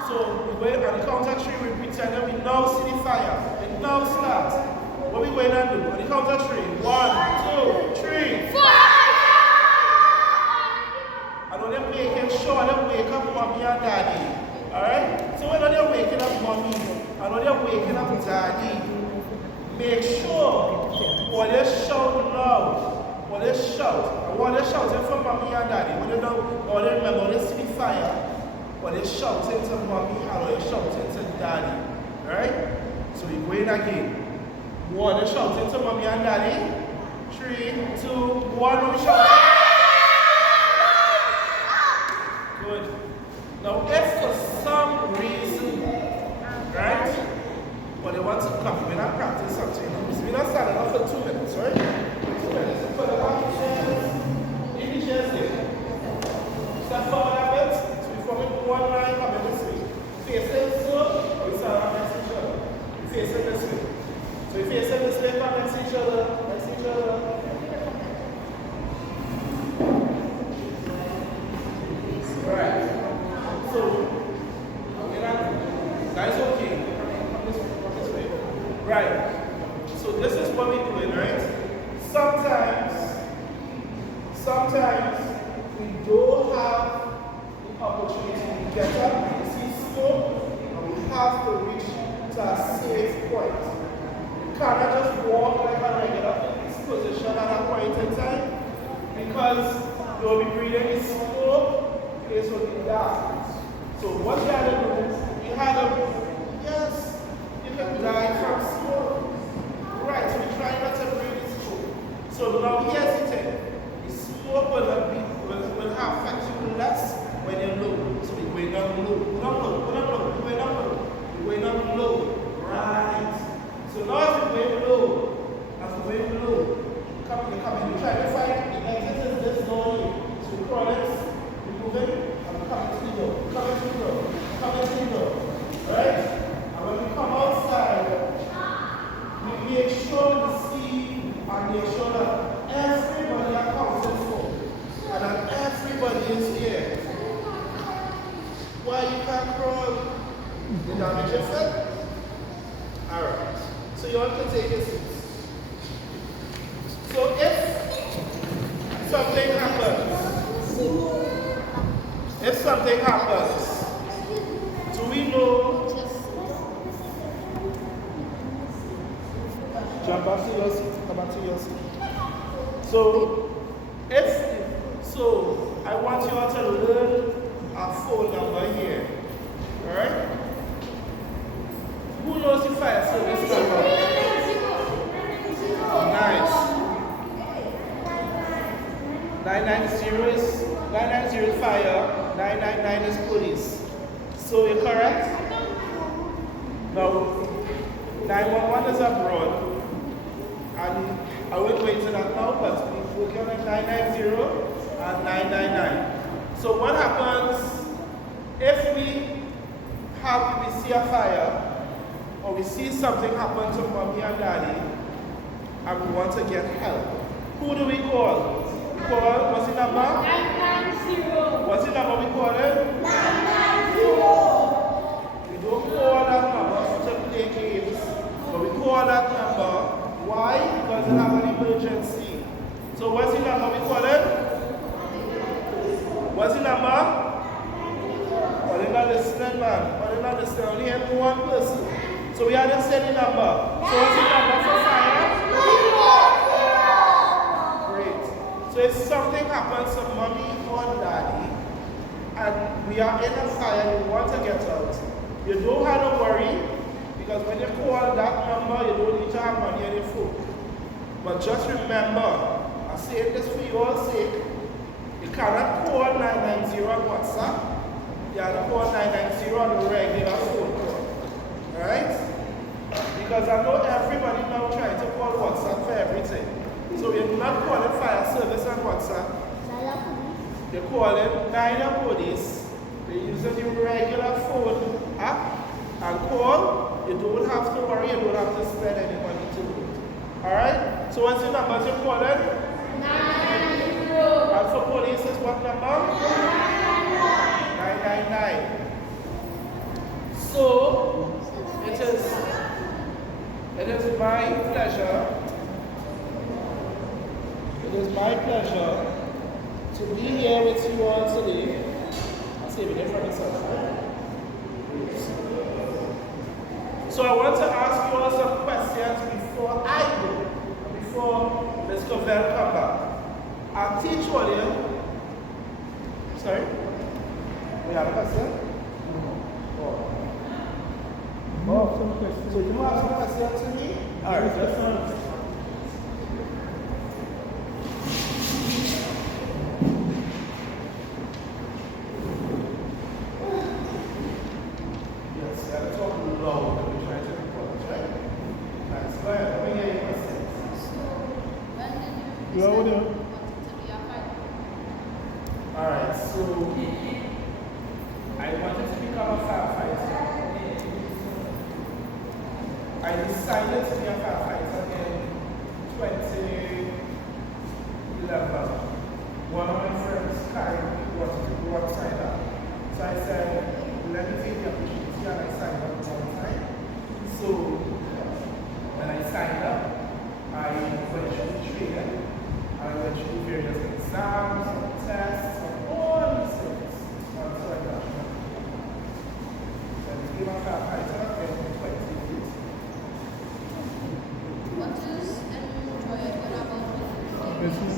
So we wait on the count of 3, we pretend that we now see the fire. It now starts. What are we going to do? On the count of 3. 1, 2, 3. Fire! And when they're making sure they wake up mommy and daddy. Alright? So when they're waking up mommy and when they're waking up daddy, make sure when they shout loud, when they shout, and when they're shouting for mommy and daddy, when they don't, or they remember when they see the fire, when they're shouting to mommy and when they're shouting to daddy. Alright? So we're going again. When they're shouting to mommy and daddy, 3, 2, 1, we shout. Good. Now if for some reason, right, but they want to come, we're not practice something, we're not standing up for 2 minutes, right? 2 minutes. Put the chairs, in the chairs there. Step forward a bit. Right. So this is what we're doing, right? Sometimes we don't have the opportunity to get up, we see smoke, and we have to reach to a safe point. You cannot just walk like a regular position at a point in time because you'll be breathing in smoke, place will be dark. So what you had to do, you had to, yes, you can die from smoke. Right, so we try not to breathe in smoke. So now here's the thing. The smoke will have affect you less when you're low. So we're going down low, we're going down low. Right. So now as we're going low, you try to find the exit is this door here. So we crawl it, we move it, and we come into the door, come into the door. Right? And when we come outside, we make sure we see and make sure that everybody accounted for and that everybody is here. Why you can't crawl? You damage your foot? Alright. So you want to take your seats. So if something happens, do we know? Jump back to your seat, come back to your seat. So I want you all to learn a phone number here. Alright? Who knows the fire service number? Nice. 990 is fire, 999 is police. So you're correct? No. 911 is abroad. And I won't go into that now, but we're working on 990 and 999. So what happens if we see a fire or we see something happen to mommy and daddy and we want to get help? Who do we call? We call, what's the number? 990. What's the number we call it? 990. We don't call that number to play games, but we call that number. Why? Because it has an emergency. So what's the number we call it? What's the number? Well, they're not listening, man. Well, they're not listening. Only have one person. So we have to say the number. So what's the number for fire? Great. So if something happens to mommy or daddy, and we are in a fire and we want to get out, you don't have to worry, because when you call that number, you don't need to have money on your phone. But just remember, I'm saying this for your sake, you cannot call 990 on WhatsApp, you have to call 990 on a regular phone call. Alright? Because I know everybody now trying to call WhatsApp for everything. So you're not calling fire service on WhatsApp. You're calling neither police. You're using your regular phone app and call. You don't have to worry, you don't have to spend any money to do it. Alright? So what's the number you're calling? 990. And for police is what number? 999. So it is my pleasure to be here with you all today. I'll save it for myself, right? So I want to ask you all some questions before I go, before Ms. Covell come back. I'll teach all you. Sorry? We have a question? Some questions. So you have some questions to me? Alright, just one. Alright, so I wanted to become a firefighter. I decided to be a firefighter in 2011. One of my friends wanted to go outside that. So I said, let me take the opportunity, and I signed up one time. So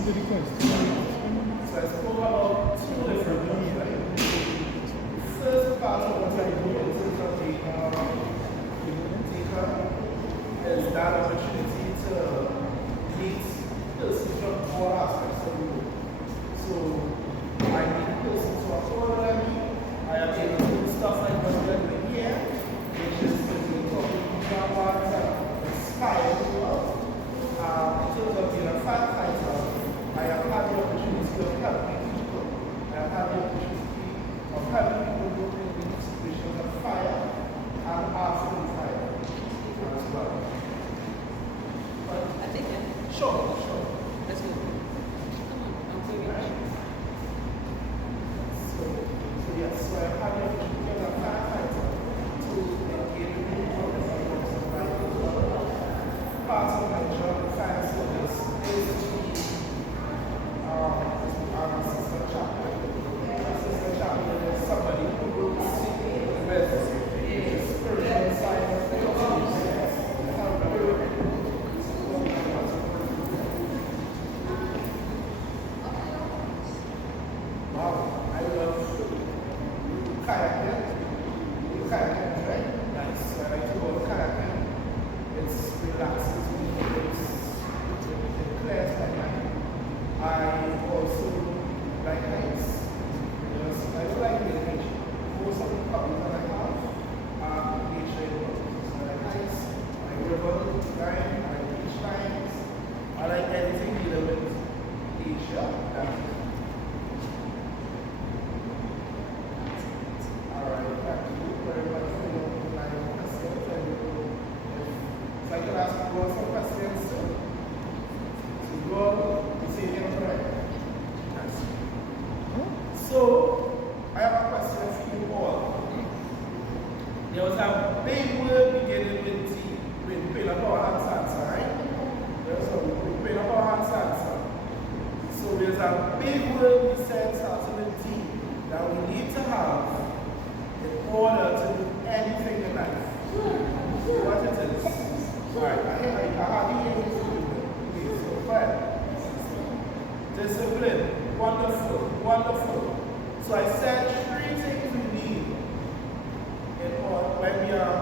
answer the question. So I spoke about two different things, right? First part of what I do in terms of the is that opportunity to meet persons from all aspects of the world. So I meet persons who are older than me. I am able to do stuff like what we are doing here, which is to talk about inspire the world. In terms of being a firefighter, I have had the opportunity of helping people. I have had the opportunity of helping people go into situations of fire and after the fire as well. But I think that. sure. Let's go. Come on, I'm very Right? So yes, so I have had the opportunity as a firefighter to engage with people as well. Part of my job in fire service is to I'm an assistant chaplain. Assistant chaplain is somebody who works with the spiritual side of things. Wow, I love kayaking. Kayaking, right? Nice. I like to go kayaking. It relaxes me. It clears my mind. I also like heights. Because I don't like nature. Most of the hobbies that I have are nature hobbies. I like heights, I like river line, I like beach lines. I like anything dealing with nature. Alright, thank you very much for your questions. If I could ask you all some questions too. So you all say again, correct? Yes. So, I have a question for you all. There was a big word beginning with T, with pain of our hand answer, right? There's a pain of our hand answer. So there's a big word we said starting with T that we need to have in order to do anything in life. What it is? Alright, I have here okay, so fine. Discipline. Wonderful. So I said 3 things we need in order when we are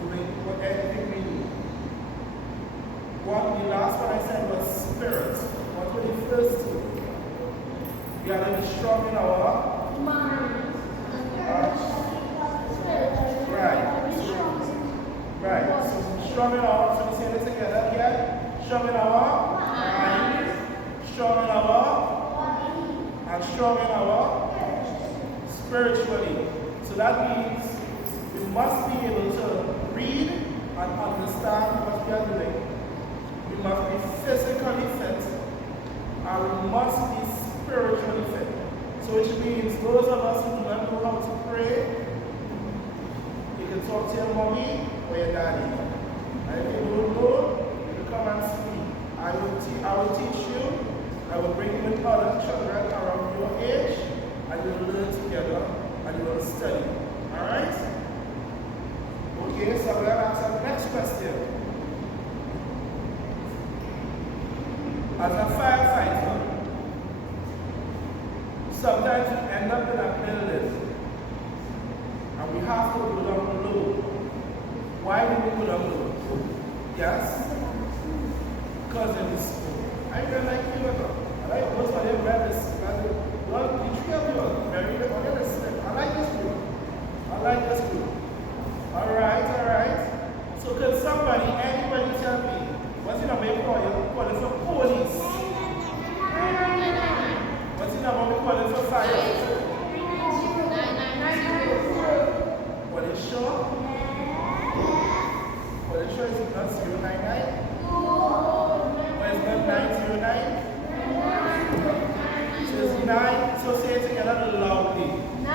doing anything we need. The last one I said was spirit. What were the first 2? We are to be strong in our mind. Right. So strong in our, so we say it together again. Strong in our mind, strong in our body, and strong in our spiritually. So that means we must be able to read and understand what we are doing. We must be physically fit, and we must be spiritually fit. So which means those of us who do not know how to pray, you can talk to your mommy or your daddy. And if you don't know, you can come and see me. I will teach you. I will bring you with other children around your age, and you will learn together, and you will study. Alright? Okay, so I'm going to answer the next question. As a firefighter, sometimes we end up in a building, and we have to go down low. Why do we go down low? Yes? Because in the school. I don't like you at all. I like most of them read this. Well, the 3 of you are very good. I like this group. Alright. So can somebody, anybody tell me, what's the number you call it? Call it for police. What's the number we call it for fire? What is sure? What is sure is it not 099? What is not 909? So it's 9, so say it together loudly. 90.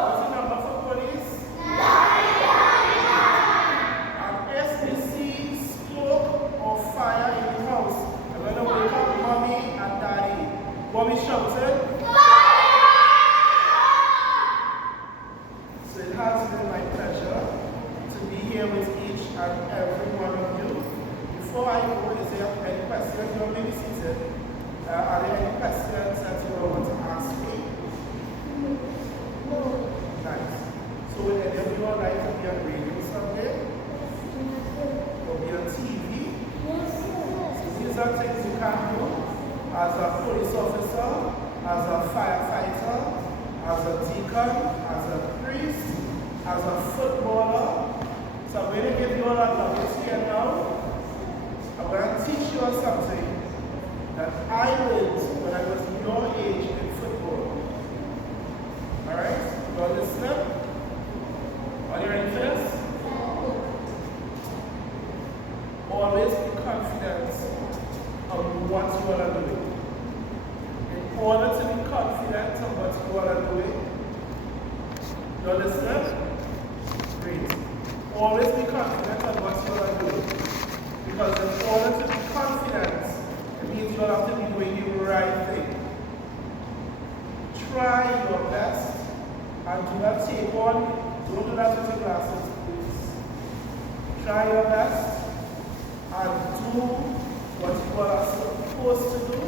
What's the number for police? 999. And if we see smoke or fire in the house, I'm going to wake up mommy and daddy. What we shouted? So it has been my pleasure to be here with each and every one of you. before I go, is there any questions? You may be seated. Are there any questions that you want to ask me? Nice. So would any of you like to be on radio someday? Or be on TV? So these are things you can do as a police officer, as a firefighter, as a deacon, as a priest, as a footballer. So I'm going to give you all a nuggets here now. I'm going to teach you all something that I learned when I was your age in football. Alright? You all listening? Are you ready for this? Always be confident of what you are doing. In order to be confident of what you are doing, you all listening? Great. Always be confident of what you are doing. Because in order to be confident, it means you have to be doing the right thing. Try your best and do not take on, don't do that with your glasses, please. Try your best and do what you are supposed to do,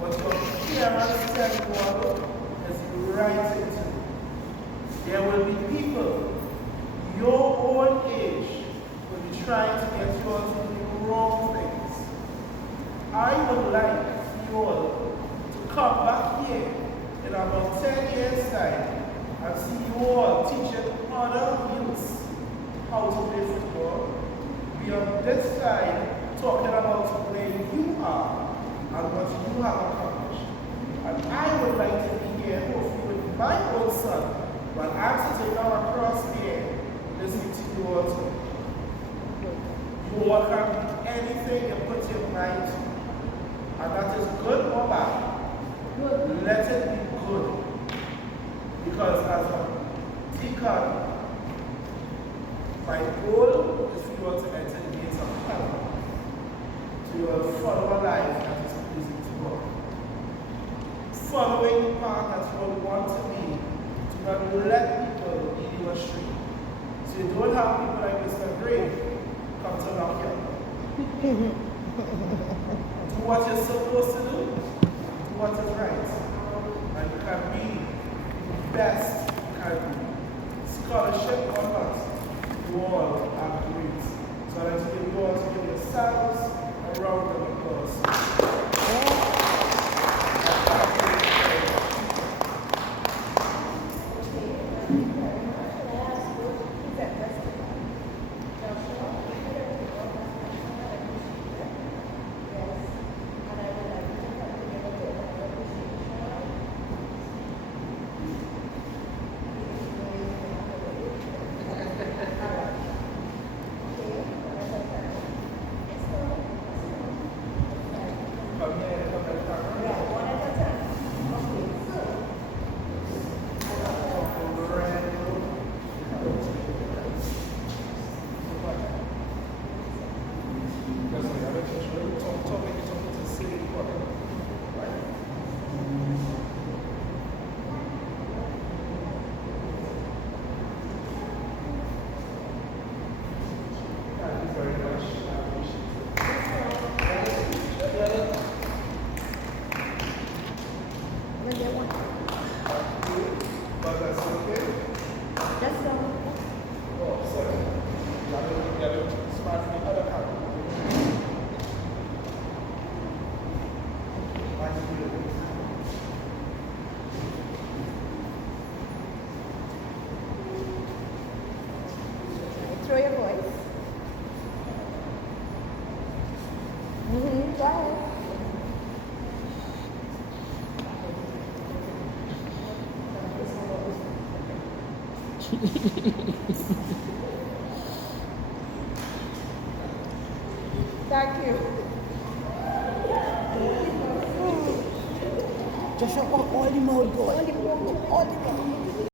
what your parents tell you to do is the right thing to do. There will be people your own age will be trying to get you all to do the wrong things. I would like you all to come back here in about 10 years' time and see you all teaching other youths how to play football. We on this side talking about where you are and what you have accomplished. And I would like to be here hopefully with my own son when I'm sitting down across here listening to you all too. You all can do anything you put your mind to. And that is good or bad. Let it be good. Because as a deacon, my goal is for you all to enter the gates of heaven. So you will follow a life that is pleasing to God. Following the path that you all want to be, do not let people lead you astray. So you don't have people like Mr. Gray come to knock you. Do what you're supposed to do. Do what is right. And you can be the best you can be. Scholarship or not, you all are great. So I'd like to give you all to give yourselves a round of applause. Throw your voice. Go ahead. Thank you. Just all the mode, boy. All the mode.